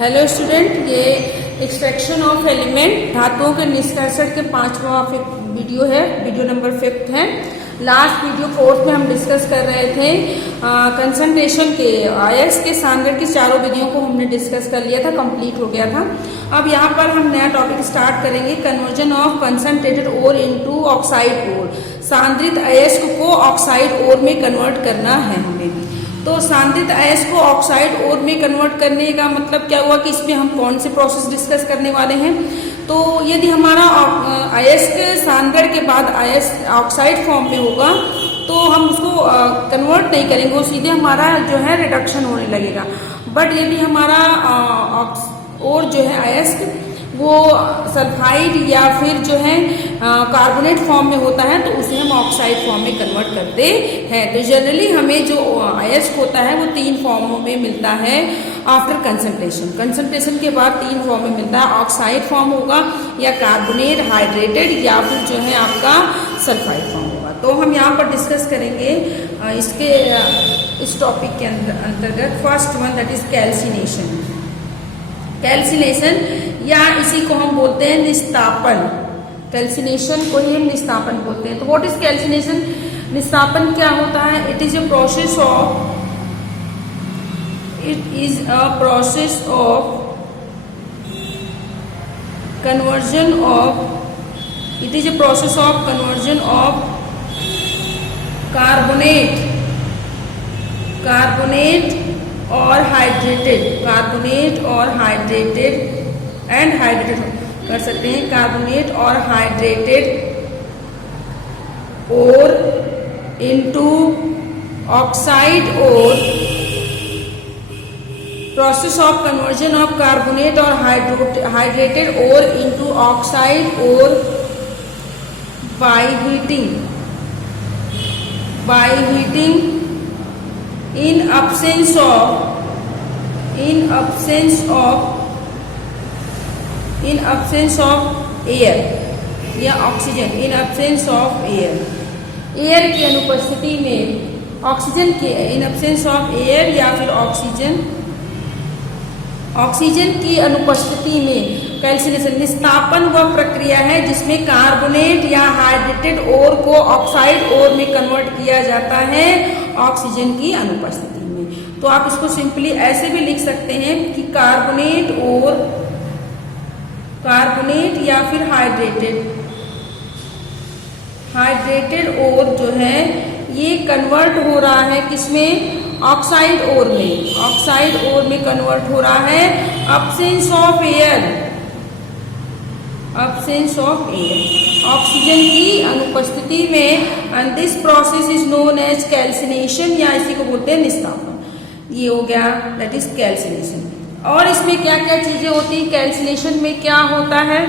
Hello student, ये extraction of element धातुओं के निष्कर्षण के 5वां वीडियो है, वीडियो नंबर 5 है। लास्ट वीडियो 4 में हम डिस्कस कर रहे थे कंसंट्रेशन के आयस्क के सांद्रण की चारों विधियों को हमने डिस्कस कर लिया था, कंप्लीट हो गया था। अब यहाँ पर हम नया टॉपिक स्टार्ट करेंगे, conversion of concentrated ore into oxide ore. सांद्रित अयस्क को ऑक्साइड ओर में कन्वर्ट करना है हमें। तो सांद्रित अयस्क को ऑक्साइड ओर में कन्वर्ट करने का मतलब क्या हुआ कि इसमें हम कौन से प्रोसेस डिस्कस करने वाले हैं। तो यदि हमारा अयस्क सांद्रण के बाद अयस्क ऑक्साइड फॉर्म में होगा तो हम उसको कन्वर्ट नहीं करेंगे, वो सीधे हमारा जो है रिडक्शन होने लगेगा। बट यदि हमारा और जो है अयस्क वो सल्फाइड या फिर जो है कार्बोनेट फॉर्म में होता है तो उसे हम ऑक्साइड फॉर्म में कन्वर्ट करते हैं। तो जनरली हमें जो अयस्क होता है वो 3 फॉर्मों में मिलता है आफ्टर कंसंट्रेशन। कंसंट्रेशन के बाद 3 फॉर्म में मिलता है, ऑक्साइड फॉर्म होगा या कार्बोनेट हाइड्रेटेड या फिर जो है आपका सल्फाइड फॉर्म होगा। तो हम यहाँ पर डिस्कस करेंगे इसके इस टॉपिक के अंतर्गत first one, that is calcination. Calcination या इसी को हम बोलते हैं निस्तापन। कैल्सिनेशन को ही हम निस्तापन बोलते हैं। तो व्हाट इज कैल्सिनेशन? निस्तापन क्या होता है? It is a process of conversion of carbonate और हाइड्रेटेड एंड हाइड्रेटेड कर सकते हैं, कार्बोनेट और हाइड्रेटेड और इनटू ऑक्साइड और। Process of conversion of carbonate और हाइड्रेटेड और इनटू ऑक्साइड और by heating in absence of air या oxygen, in absence of air, air की अनुपस्थिति में, ऑक्सीजन के in absence of air या फिर ऑक्सीजन की अनुपस्थिति में कैल्सिनेशन निस्तापन वह प्रक्रिया है जिसमें कार्बोनेट या हाइड्रेटेड ओर को ऑक्साइड ओर में कन्वर्ट किया जाता है ऑक्सीजन की अनुपस्थिति में। तो आप इसको सिंपली ऐसे भी लिख सकते हैं कि कार्बोनेट या फिर हाइड्रेटेड ओर जो है ये कन्वर्ट हो रहा है किसमें? ऑक्साइड ओर में। ऑक्साइड ओर में कन्वर्ट हो रहा है अब्सेंस ऑफ एयर, ऑक्सीजन की अनुपस्थिति में। And this process is known as calcination या इसी को बोलते हैं निस्तापन। ये हो गया, दैट इज कैल्सिनेशन। और इसमें क्या क्या चीजें होती हैं? कैल्सिनेशन में क्या होता है?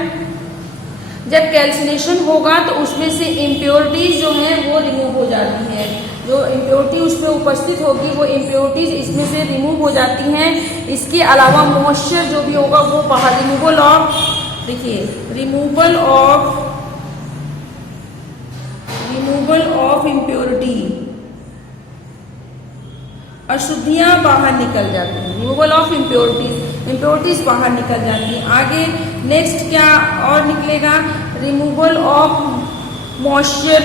जब कैल्सिनेशन होगा तो उसमें से इम्प्योरिटीज जो है वो रिमूव हो जाती हैं। जो इम्प्योरिटी उसमें उपस्थित होगी वो इम्प्योरिटीज इसमें से रिमूव हो जाती हैं। इसके अलावा मॉइस्चर जो भी होगा वो बाहर, रिमूवल ऑफ इम्प्योरिटी, अशुद्धियां बाहर निकल जाती हैं। रिमूवल ऑफ इम्प्योरिटीज बाहर निकल जाती हैं। आगे नेक्स्ट क्या और निकलेगा? रिमूवल ऑफ मॉइस्चर,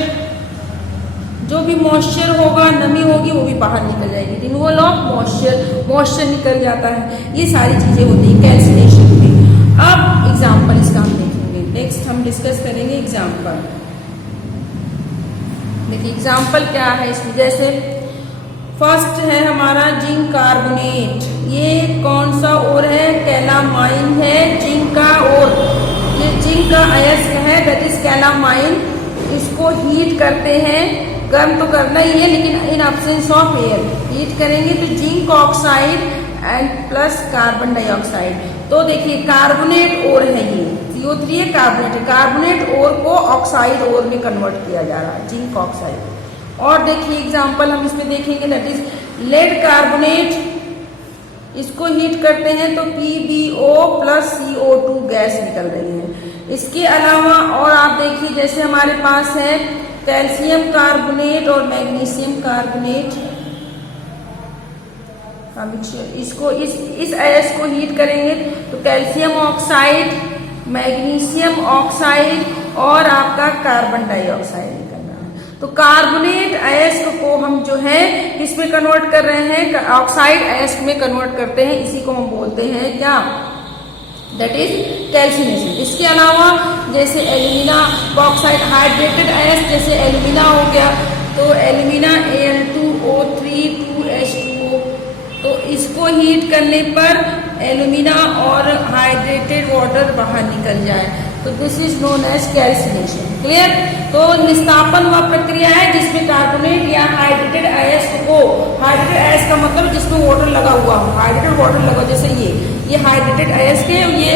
जो भी मॉइस्चर होगा, नमी होगी वो भी बाहर निकल जाएगी। रिमूवल ऑफ मॉइस्चर निकल जाता है। ये सारी चीजें होती हैं कैल्सिनेशन में। अब एग्जाम्पल इसका हम देखेंगे। नेक्स्ट हम डिस्कस करेंगे एग्जाम्पल। देखिए एग्जाम्पल क्या है इसमें, जैसे फर्स्ट है हमारा जिंक कार्बोनेट। ये कौन सा ओर है? कैलामाइन है, जिंक का ओर। ये जिंक का अयस्क है, दैट इज कैलामाइन। इसको हीट करते हैं, गर्म तो करना ही है लेकिन in absence of air heat करेंगे तो zinc oxide and plus carbon dioxide. तो देखिए कार्बोनेट ओर है, ये CO3 है, कार्बोनेट ओर को ऑक्साइड ओर में कन्वर्ट किया जा रहा है, जिंक ऑक्साइड। और देखिए एग्जांपल हम इसमें देखेंगे, दैट इज लेड कार्बोनेट। इसको हीट करते हैं तो PbO प्लस CO2 गैस निकल रही है। इसके अलावा और आप देखिए जैसे हमारे पास है कैल्शियम कार्बोनेट और मैग्नीशियम कार्बोनेट। हम इसको इस अयस्क को हीट करेंगे तो कैल्शियम ऑक्साइड, मैग्नीशियम ऑक्साइड और आपका कार्बन डाइऑक्साइड निकलना है। तो कार्बोनेट अयस्क को हम जो है किसमें कन्वर्ट कर रहे हैं, ऑक्साइड अयस्क में कन्वर्ट करते हैं। इसी को हम बोलते हैं क्या, दैट इज कैल्सिनेशन। इसके अलावा जैसे एल्यूमिना बॉक्साइड हाइड्रेटेड अयस्क जैसे एल्यूमिना हो गया, तो एल्यूमिना Al2O3 2H2O, तो इसको हीट करने पर एल्यूमिना और हाइड्रेटेड वाटर बाहर निकल जाए, तो this is known as calcination. Clear. तो निस्तापन वह प्रक्रिया है जिसमें कार्बोनेट या हाइड्रेटेड अयस्क को, हाइड्रेटेड अयस्क का मतलब जिसमें वाटर लगा हुआ हो, हाइड्रेटेड वाटर लगा, जैसे ये हाइड्रेटेड अयस्क है, ये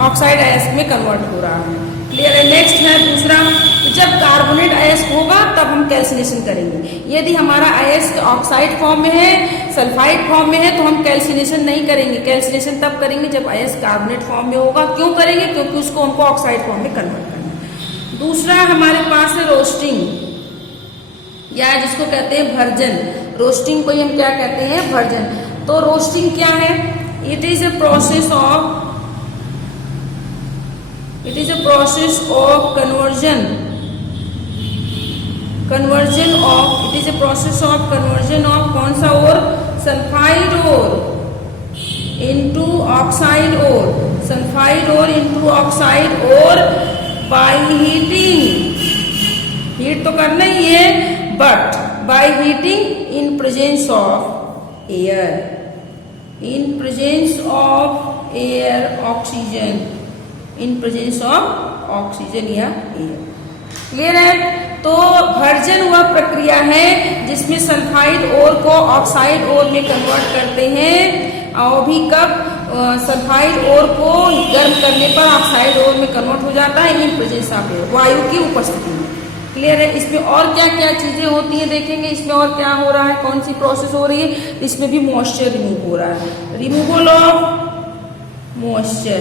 ऑक्साइड अयस्क में कन्वर्ट हो रहा है। क्लियर है। नेक्स्ट है दूसरा, जब कार्बोनेट अयस्क होगा तब हम कैल्सिनेशन करेंगे। यदि हमारा अयस्क ऑक्साइड फॉर्म में है, सल्फाइड फॉर्म में है, तो हम कैल्सिनेशन नहीं करेंगे। कैल्सिनेशन तब करेंगे जब अयस्क कार्बोनेट फॉर्म में होगा। क्यों करेंगे, क्योंकि उसको हमको ऑक्साइड फॉर्म में कन्वर्ट करना है। दूसरा हमारे पास है रोस्टिंग, या जिसको कहते हैं भर्जन। रोस्टिंग को हम क्या कहते हैं, भर्जन। तो रोस्टिंग क्या है, it is a process of conversion of कौन सा और, सल्फाइड और इंटू ऑक्साइड और, सल्फाइड और इंटू ऑक्साइड और बाय हीटिंग। हीट तो करना ही है, but by heating in presence of air, in presence of air, oxygen, in presence of oxygen या एयर। क्लियर है। तो भर्जन वह प्रक्रिया है जिसमें सल्फाइड ओर को ऑक्साइड ओर में कन्वर्ट करते हैं, और भी कब, सल्फाइड ओर को गर्म करने पर ऑक्साइड ओर में कन्वर्ट हो जाता है इन प्रेजेंस ऑफ एयर, वायु की उपस्थिति में। क्लियर है। इसमें और क्या क्या चीजें होती हैं देखेंगे, इसमें और क्या हो रहा है, कौन सी प्रोसेस हो रही है। इसमें भी मॉइस्चर रिमूव हो रहा है, removal of moisture,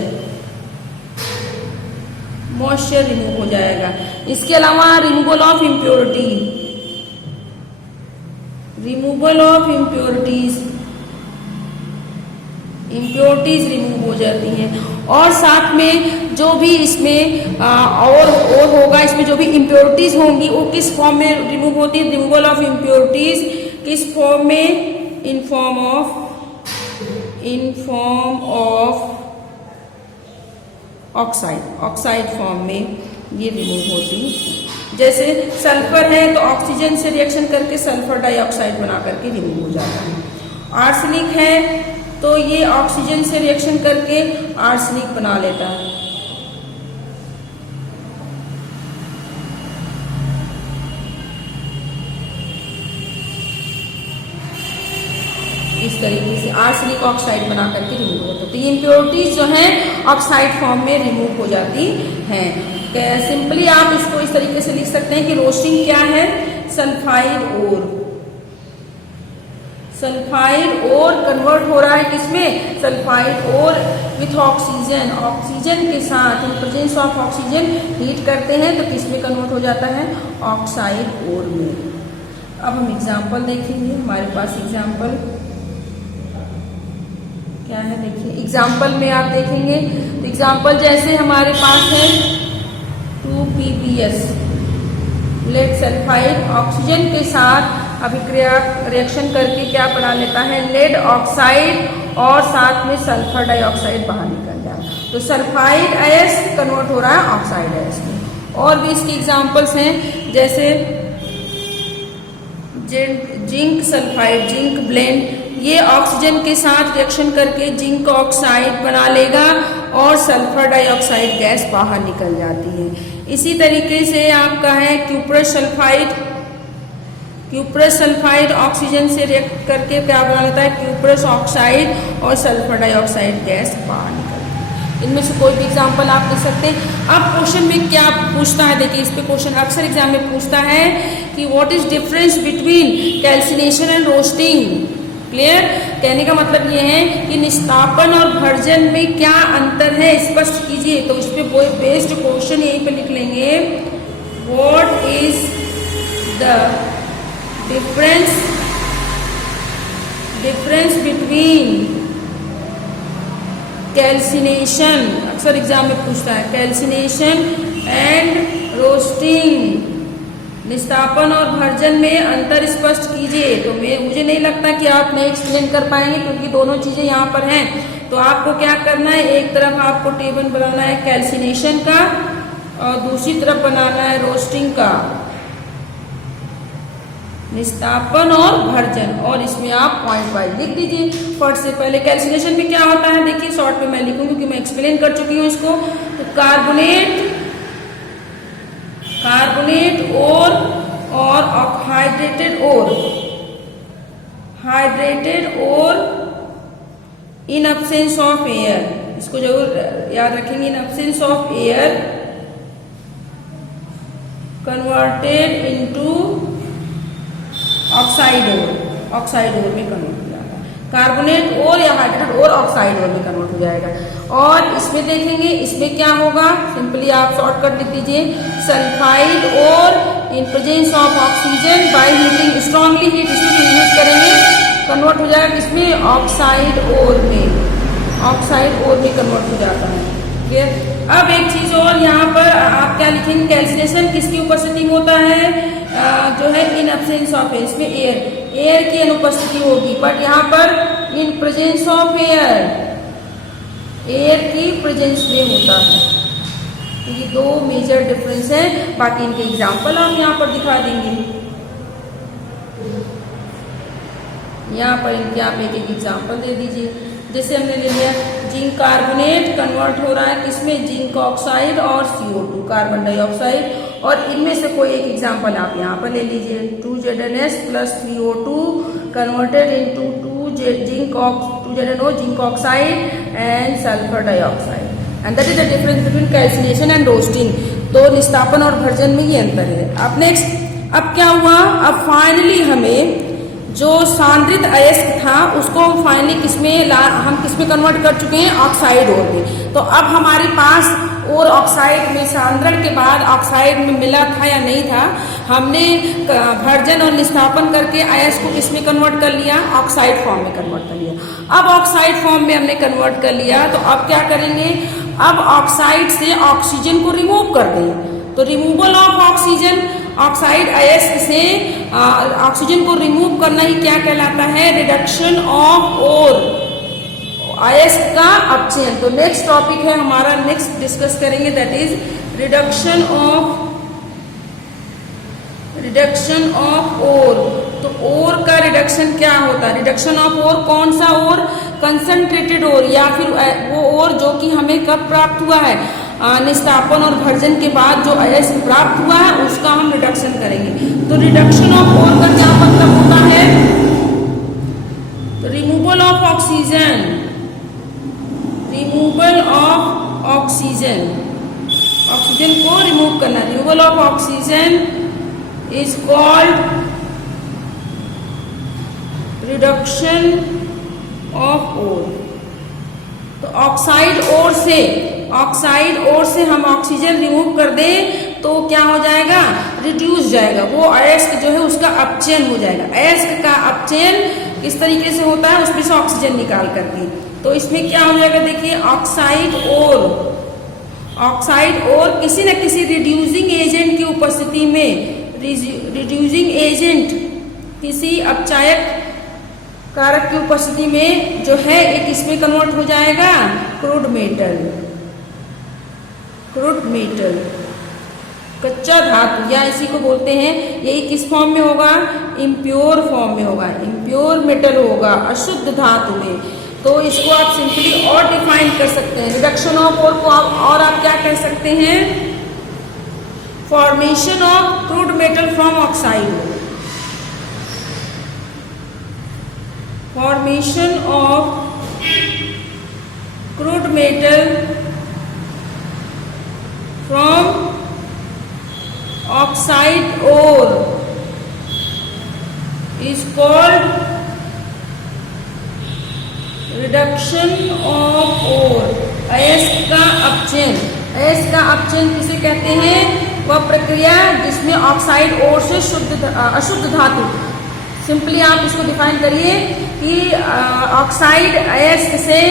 moisture remove हो जाएगा। इसके अलावा removal of impurity, removal of impurities, impurities remove हो जाती हैं। और साथ में जो भी इसमें और होगा, इसमें जो भी इम्प्योरिटीज होंगी वो किस फॉर्म में रिमूव होती है, रिमूवल ऑफ इम्प्योरिटीज किस फॉर्म में, in form of oxide, oxide form में ये रिमूव होती है। जैसे सल्फर है तो ऑक्सीजन से रिएक्शन करके सल्फर डाइऑक्साइड बना करके रिमूव हो जाता है। आर्सेनिक है तो ये ऑक्सीजन से रिएक्शन करके आर्सेनिक बना लेता है। इस तरीके से आर्सेनिक ऑक्साइड बना करके रिमूव होता है। तो ये इम्प्योरिटीज जो हैं ऑक्साइड फॉर्म में रिमूव हो जाती हैं। सिंपली आप इसको इस तरीके से लिख सकते हैं कि रोस्टिंग क्या है, सल्फाइड और कन्वर्ट हो रहा है किसमें, सल्फाइड और विथ ऑक्सीजन, ऑक्सीजन के साथ, in presence of oxygen heat करते हैं तो किसमें कन्वर्ट हो जाता है, ऑक्साइड और में। अब हम एग्जाम्पल देखेंगे, हमारे पास एग्जाम्पल क्या है, देखिए एग्जाम्पल में आप देखेंगे तो एग्जाम्पल जैसे हमारे पास है 2 ppS लेड सल्फाइड ऑक्सीजन के साथ अभिक्रिया रिएक्शन करके क्या बना लेता है, लेड ऑक्साइड और साथ में सल्फर डाइऑक्साइड बाहर निकल जाए, तो सल्फाइड अयस्क कन्वर्ट हो रहा है ऑक्साइड अयस्क में। और भी इसके एग्जाम्पल्स हैं जैसे जिंक सल्फाइड, जिंक ब्लेंड, ये ऑक्सीजन के साथ रिएक्शन करके जिंक ऑक्साइड बना लेगा और सल्फर डाइऑक्साइड गैस बाहर निकल जाती है। इसी तरीके से आपका है क्यूप्रस सल्फाइड ऑक्सीजन से रिएक्ट करके क्या बना लेता है, क्यूप्रस ऑक्साइड और सल्फर डाइऑक्साइड गैस बाहर निकलती है। इनमें से कोई भी एग्जाम्पल आप दे सकते हैं। अब क्वेश्चन में क्या पूछता है, देखिए इस पे क्वेश्चन अक्सर एग्जाम में पूछता है कि what is difference between calcination and roasting. Clear, कहने का मतलब ये है कि निस्तापन और भर्जन में क्या अंतर है, स्पष्ट कीजिए। तो इस पे बेस्ड क्वेश्चन यहीं पे लिख लेंगे, what is the difference difference between calcination, अक्सर एग्जाम में पूछता है, कैल्सिनेशन एंड रोस्टिंग, निस्तापन और भर्जन में अंतर स्पष्ट कीजिए। तो मुझे नहीं लगता कि आप नहीं एक्सप्लेन कर पाएंगे, क्योंकि दोनों चीजें यहाँ पर हैं। तो आपको क्या करना है, एक तरफ आपको टेबल बनाना है कैल्सिनेशन का और दूसरी तरफ बनाना है रोस्टिंग का, निस्तापन और भर्जन, और इसमें आप पॉइंट वाइज लिख दीजिए। फर्स्ट से पहले कैल्सिनेशन में क्या होता है, देखिए शॉर्ट में मैं लिखूंगी क्योंकि मैं एक्सप्लेन कर चुकी हूँ इसको। तो कार्बोनेट और हाइड्रेटेड और इन अब्सेंस ऑफ एयर, इसको जरूर याद रखेंगे, in absence of air converted into oxide ore में कन्वर्ट हो जाएगा। कार्बोनेट और या हाइड्रेटेड और ऑक्साइड और में कन्वर्ट हो जाएगा। और इसमें देखेंगे, इसमें क्या होगा, सिंपली आप शॉर्टकट लिख दीजिए, सल्फाइड और in presence of oxygen by heating, strongly heat इसमें यूज करेंगे, कन्वर्ट हो जाएगा किसमें, ऑक्साइड और में कन्वर्ट हो जाता है। क्लियर। अब एक चीज और यहाँ पर आप क्या लिखेंगे, कैल्सिनेशन किसकी उपस्थिति में होता है, जो है इन एब्सेंस ऑफ एयर, इसमें एयर की अनुपस्थिति होगी, बट यहाँ पर इन प्रेजेंस ऑफ एयर की प्रेजेंस में होता है। ये दो मेजर डिफरेंस है, बाकी इनके एग्जाम्पल आप यहाँ पर दिखा देंगे। यहाँ पर इनके आप एक एक एग्जाम्पल दे दीजिए। जैसे हमने ले लिया जिंक कार्बोनेट कन्वर्ट हो रहा है किसमें, जिंक ऑक्साइड और CO2 कार्बन डाइऑक्साइड, और इनमें से कोई एक एग्जाम्पल आप यहाँ पर ले लीजिए, 2ZnS plus 3O2 converted into 2ZnO zinc oxide and sulphur dioxide, and that is the difference between calcination and roasting. तो निस्तापन और भर्जन में ये अंतर है। अब नेक्स्ट, अब क्या हुआ, अब फाइनली हमें जो सांद्रित अयस्क था उसको फाइनली हम किसमें कन्वर्ट कर चुके हैं, ऑक्साइड ओर में। तो अब हमारे पास और ऑक्साइड में सांद्रण के बाद ऑक्साइड में मिला था या नहीं था, हमने भर्जन और निस्तापन करके अयस्क को किसमें कन्वर्ट कर लिया, ऑक्साइड फॉर्म में कन्वर्ट कर लिया। अब ऑक्साइड फॉर्म में हमने कन्वर्ट कर लिया, तो अब क्या करेंगे, अब ऑक्साइड से ऑक्सीजन को रिमूव कर दें। तो रिमूवल ऑफ ऑक्सीजन, ऑक्साइड अयस्क से ऑक्सीजन को रिमूव करना ही क्या कहलाता है, रिडक्शन ऑफ ओर, अयस्क का अपचयन। तो नेक्स्ट टॉपिक है हमारा, नेक्स्ट डिस्कस करेंगे, that is reduction of ore. तो ओर का रिडक्शन क्या होता है, रिडक्शन ऑफ ओर, कौन सा ओर, कंसंट्रेटेड ओर, या फिर वो ओर जो कि हमें कब प्राप्त हुआ है, निस्तापन और भर्जन के बाद जो अयस्क प्राप्त हुआ है उसका हम रिडक्शन करेंगे। तो रिडक्शन ऑफ ओर का क्या मतलब होता है, तो रिमूवल ऑफ ऑक्सीजन, ऑक्सीजन को रिमूव करना, removal of oxygen is called reduction of ore. तो ऑक्साइड ओर से हम ऑक्सीजन रिमूव कर दें तो क्या हो जाएगा, रिड्यूस जाएगा, वो अयस्क जो है उसका अपचयन हो जाएगा। अयस्क का अपचयन किस तरीके से होता है, उसमें से ऑक्सीजन निकाल करके। तो इसमें क्या हो जाएगा, देखिए ऑक्साइड और किसी न किसी रिड्यूसिंग एजेंट की उपस्थिति में, रिड्यूसिंग एजेंट किसी अपचायक कारक की उपस्थिति में जो है एक इसमें कन्वर्ट हो जाएगा, क्रूड मेटल, कच्चा धातु, या इसी को बोलते हैं, यही किस फॉर्म में होगा, इम्प्योर फॉर्म में होगा, इम्प्योर मेटल होगा, अशुद्ध धातु में। तो इसको आप सिंपली और डिफाइन कर सकते हैं, रिडक्शन ऑफ ओर को और आप क्या कह सकते हैं, formation of crude metal from oxide, formation of crude metal from oxide ore is called reduction of ore। अयस्क का अपचयन किसे कहते हैं, वह प्रक्रिया जिसमें ऑक्साइड ओर से अशुद्ध धातु सिंपली आप इसको डिफाइन करिए कि ऑक्साइड अयस्क से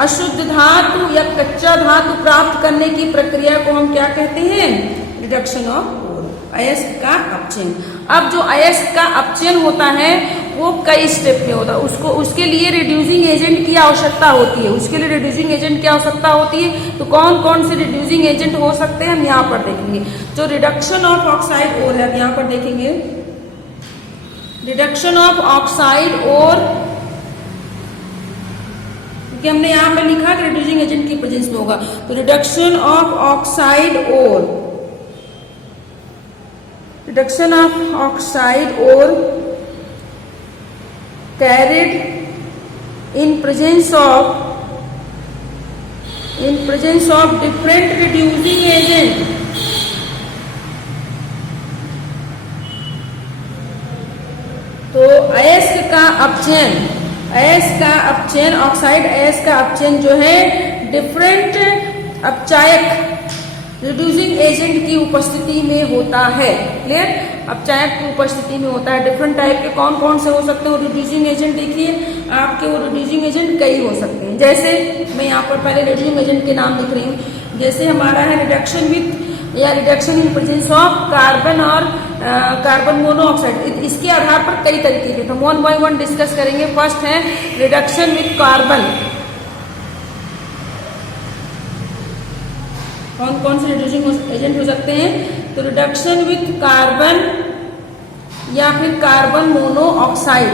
अशुद्ध धातु या कच्चा धातु प्राप्त करने की प्रक्रिया को हम क्या कहते हैं? रिडक्शन ऑफ अयस्क का अपचयन। अब जो अयस्क का अपचयन होता है वो कई स्टेप में होता है, उसके लिए रिड्यूसिंग एजेंट की आवश्यकता होती है। उसके लिए रिड्यूसिंग एजेंट की आवश्यकता होती है, तो कौन कौन से रिड्यूसिंग एजेंट हो सकते हैं हम यहाँ पर देखेंगे। जो रिडक्शन ऑफ ऑक्साइड ओर है, यहाँ पर देखेंगे रिडक्शन ऑफ ऑक्साइड ओर, क्योंकि हमने यहाँ पर लिखा कि रिड्यूसिंग एजेंट की प्रेजेंस में होगा, तो reduction of oxide ore, reduction of oxide ore carried in presence of different reducing agent, तो अयस्क का अपचयन ऑक्साइड अयस्क का अपचयन जो है डिफरेंट अपचायक रिड्यूसिंग एजेंट की उपस्थिति में होता है। क्लियर? अपचायक की उपस्थिति में होता है। डिफरेंट टाइप के कौन कौन से हो सकते हैं रिड्यूसिंग एजेंट? देखिए आपके वो रिड्यूसिंग एजेंट कई हो सकते हैं। जैसे मैं यहाँ पर पहले रिड्यूसिंग एजेंट के नाम लिख रही हूँ। जैसे हमारा है रिडक्शन विथ या reduction in presence of carbon और कार्बन मोनोऑक्साइड। इसके आधार पर कई तरीके के, तो वन बाय वन डिस्कस करेंगे। फर्स्ट है रिडक्शन विथ कार्बन। कौन कौन से रिड्यूसिंग एजेंट हो सकते हैं? तो रिडक्शन विथ कार्बन या फिर carbon monoxide,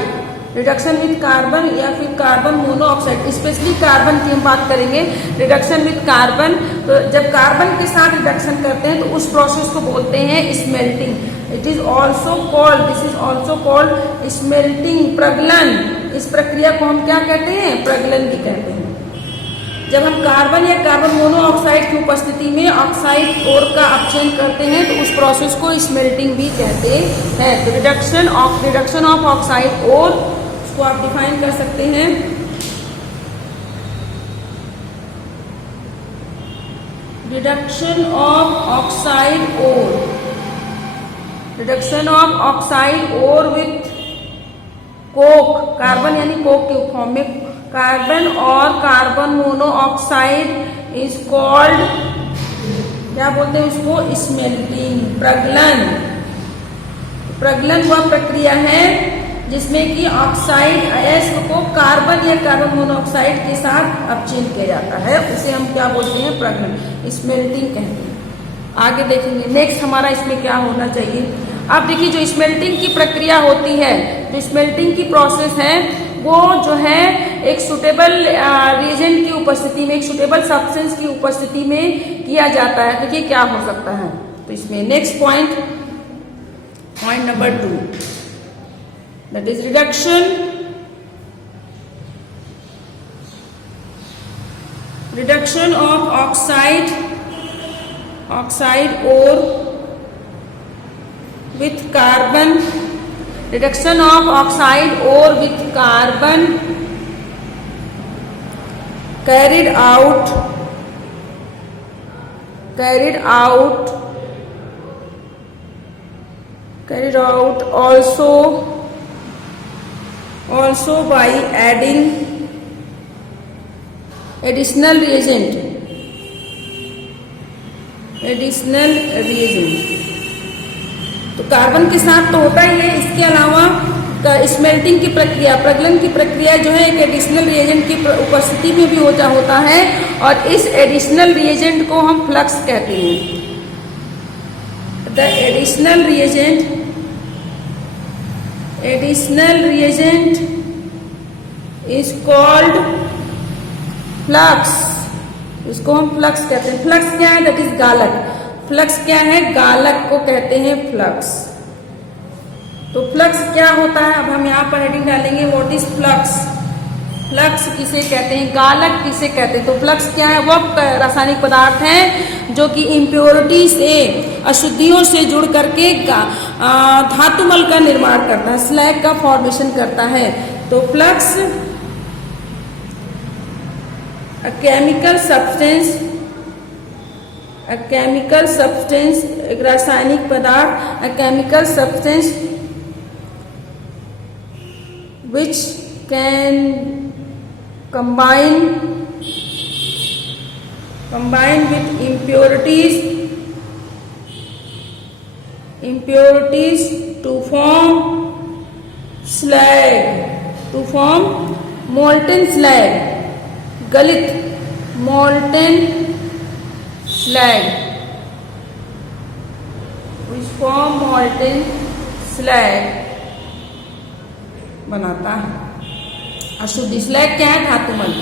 reduction with carbon या फिर कार्बन मोनोऑक्साइड। स्पेशली कार्बन की हम बात करेंगे। रिडक्शन विथ कार्बन, तो जब कार्बन के साथ रिडक्शन करते हैं तो उस प्रोसेस को बोलते हैं smelting. It is also called, this is also called smelting, प्रगलन। इस प्रक्रिया को हम क्या कहते हैं? प्रगलन भी कहते हैं। जब हम कार्बन या कार्बन मोनोऑक्साइड की उपस्थिति में ऑक्साइड ओर का अपचयन करते हैं तो उस प्रोसेस को स्मेल्टिंग भी कहते हैं। तो रिडक्शन ऑफ ऑक्साइड ओर, उसको आप डिफाइन कर सकते हैं। Reduction of oxide ore, reduction of oxide ore with coke, carbon यानी कोक के फॉर्म में कार्बन और कार्बन मोनोऑक्साइड इज कॉल्ड, क्या बोलते हैं उसको? स्मेल्टिंग, प्रगलन। प्रगलन वह प्रक्रिया है जिसमें कि ऑक्साइड अयस्क को कार्बन या कार्बन मोनोऑक्साइड के साथ अपचयन किया जाता है, उसे हम क्या बोलते हैं? प्रगलन, स्मेल्टिंग कहते हैं। आगे देखेंगे नेक्स्ट हमारा इसमें क्या होना चाहिए। अब देखिए जो स्मेल्टिंग की प्रक्रिया होती है, जो स्मेल्टिंग की प्रोसेस है वो जो है एक सुटेबल रिएजेंट की उपस्थिति में, एक सुटेबल सब्सटेंस की उपस्थिति में किया जाता है। देखिए क्या हो सकता है। तो इसमें next point number 2, that is reduction of oxide ore with carbon, reduction of oxide ore with carbon carried out also by adding additional reagent। तो कार्बन के साथ तो होता ही है, इसके अलावा स्मेल्टिंग की प्रक्रिया, प्रगलन की प्रक्रिया जो है एक एडिशनल रिएजेंट की उपस्थिति में भी होता है, और इस एडिशनल रिएजेंट को हम फ्लक्स कहते हैं। The additional reagent is called flux. इसको हम फ्लक्स कहते हैं। फ्लक्स क्या है? That is गालक। फ्लक्स क्या है? गालक को कहते हैं फ्लक्स। तो फ्लक्स क्या होता है? अब हम यहाँ पर हेडिंग डालेंगे व्हाट इज फ्लक्स। फ्लक्स किसे कहते हैं? गालक किसे कहते हैं? तो फ्लक्स क्या है? वह रासायनिक पदार्थ है जो कि इम्प्योरिटी से, अशुद्धियों से जुड़ करके धातुमल का निर्माण करता है, स्लैग का फॉर्मेशन करता है। तो फ्लक्स केमिकल सब्सटेंस, एक रासायनिक पदार्थ, chemical substance which can combine with impurities to form molten slag, गलित molten slag, which form molten slag बनाता है। अशुद्धि स्लैग क्या है? धातुमल।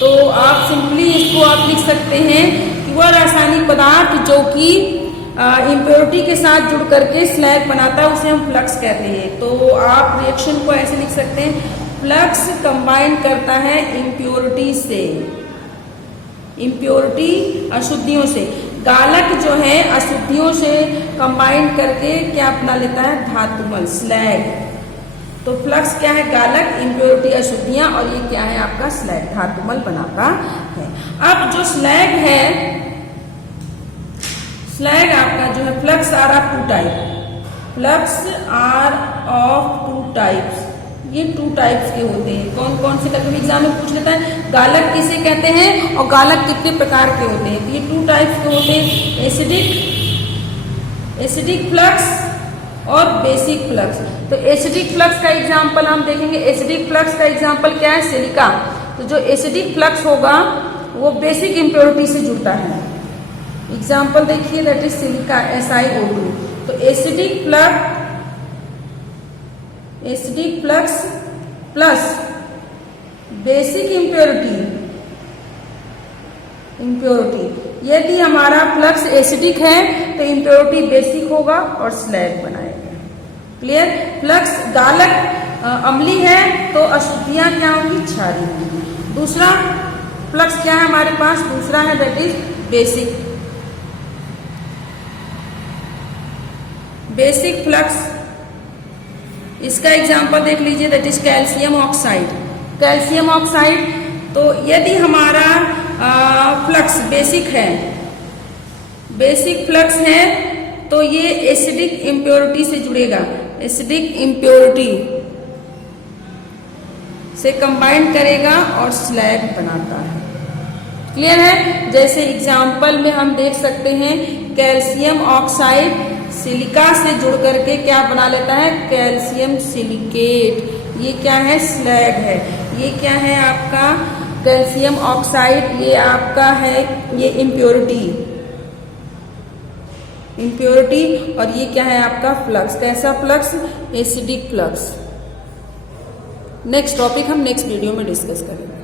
तो आप सिंपली इसको आप लिख सकते हैं कि वह रासायनिक पदार्थ जो कि इम्प्योरिटी के साथ जुड़ करके स्लैग बनाता है उसे हम फ्लक्स कहते हैं। तो आप रिएक्शन को ऐसे लिख सकते हैं, फ्लक्स कंबाइन करता है इम्प्योरिटी से, इम्प्योरिटी अशुद्धियों से। गालक जो है अशुद्धियों से कंबाइन करके क्या बना लेता है? धातुमल, स्लैग। तो फ्लक्स क्या है? गालक, इम्प्योरिटी अशुद्धियां, और ये क्या है आपका? स्लैग, धातुमल बनाता है। अब जो स्लैग है, स्लैग आपका जो है, flux are of two type, flux are of two types, ये टू टाइप्स के होते हैं। कौन कौन से? कभी एग्जाम में पूछ लेता है गालक किसे कहते हैं और गालक कितने प्रकार के होते हैं। तो ये टू टाइप्स के होते हैं, एसिडिक फ्लक्स और बेसिक फ्लक्स। तो एसिडिक फ्लक्स का एग्जाम्पल हम देखेंगे। एसिडिक फ्लक्स का एग्जाम्पल क्या है? सिलिका। तो जो एसिडिक फ्लक्स होगा वो बेसिक इम्प्योरिटी से जुड़ता है। एग्जाम्पल देखिए, दैट इज सिलिका, SiO2। तो acidic flux plus basic impurity. यदि हमारा फ्लक्स एसिडिक है तो इम्प्योरिटी बेसिक होगा और स्लैग बनाएगा। क्लियर? फ्लक्स गालक अम्लीय है तो अशुद्धियां क्या होंगी? क्षारीय होंगी। दूसरा फ्लक्स क्या है हमारे पास? दूसरा है दैट इज बेसिक फ्लक्स। इसका एग्जांपल देख लीजिए, that is calcium oxide. Calcium oxide, तो यदि हमारा फ्लक्स बेसिक फ्लक्स है तो ये एसिडिक इम्प्योरिटी से जुड़ेगा, एसिडिक इम्प्योरिटी से कंबाइन करेगा और स्लैग बनाता है। क्लियर है? जैसे एग्जाम्पल में हम देख सकते हैं, कैल्शियम ऑक्साइड सिलिका से जुड़ करके क्या बना लेता है? Calcium silicate. ये क्या है? स्लैग है। ये क्या है आपका? Calcium oxide. ये आपका है ये इम्प्योरिटी, और ये क्या है आपका? फ्लक्स। कैसा flux? Acidic flux. Next topic हम नेक्स्ट वीडियो में डिस्कस करेंगे।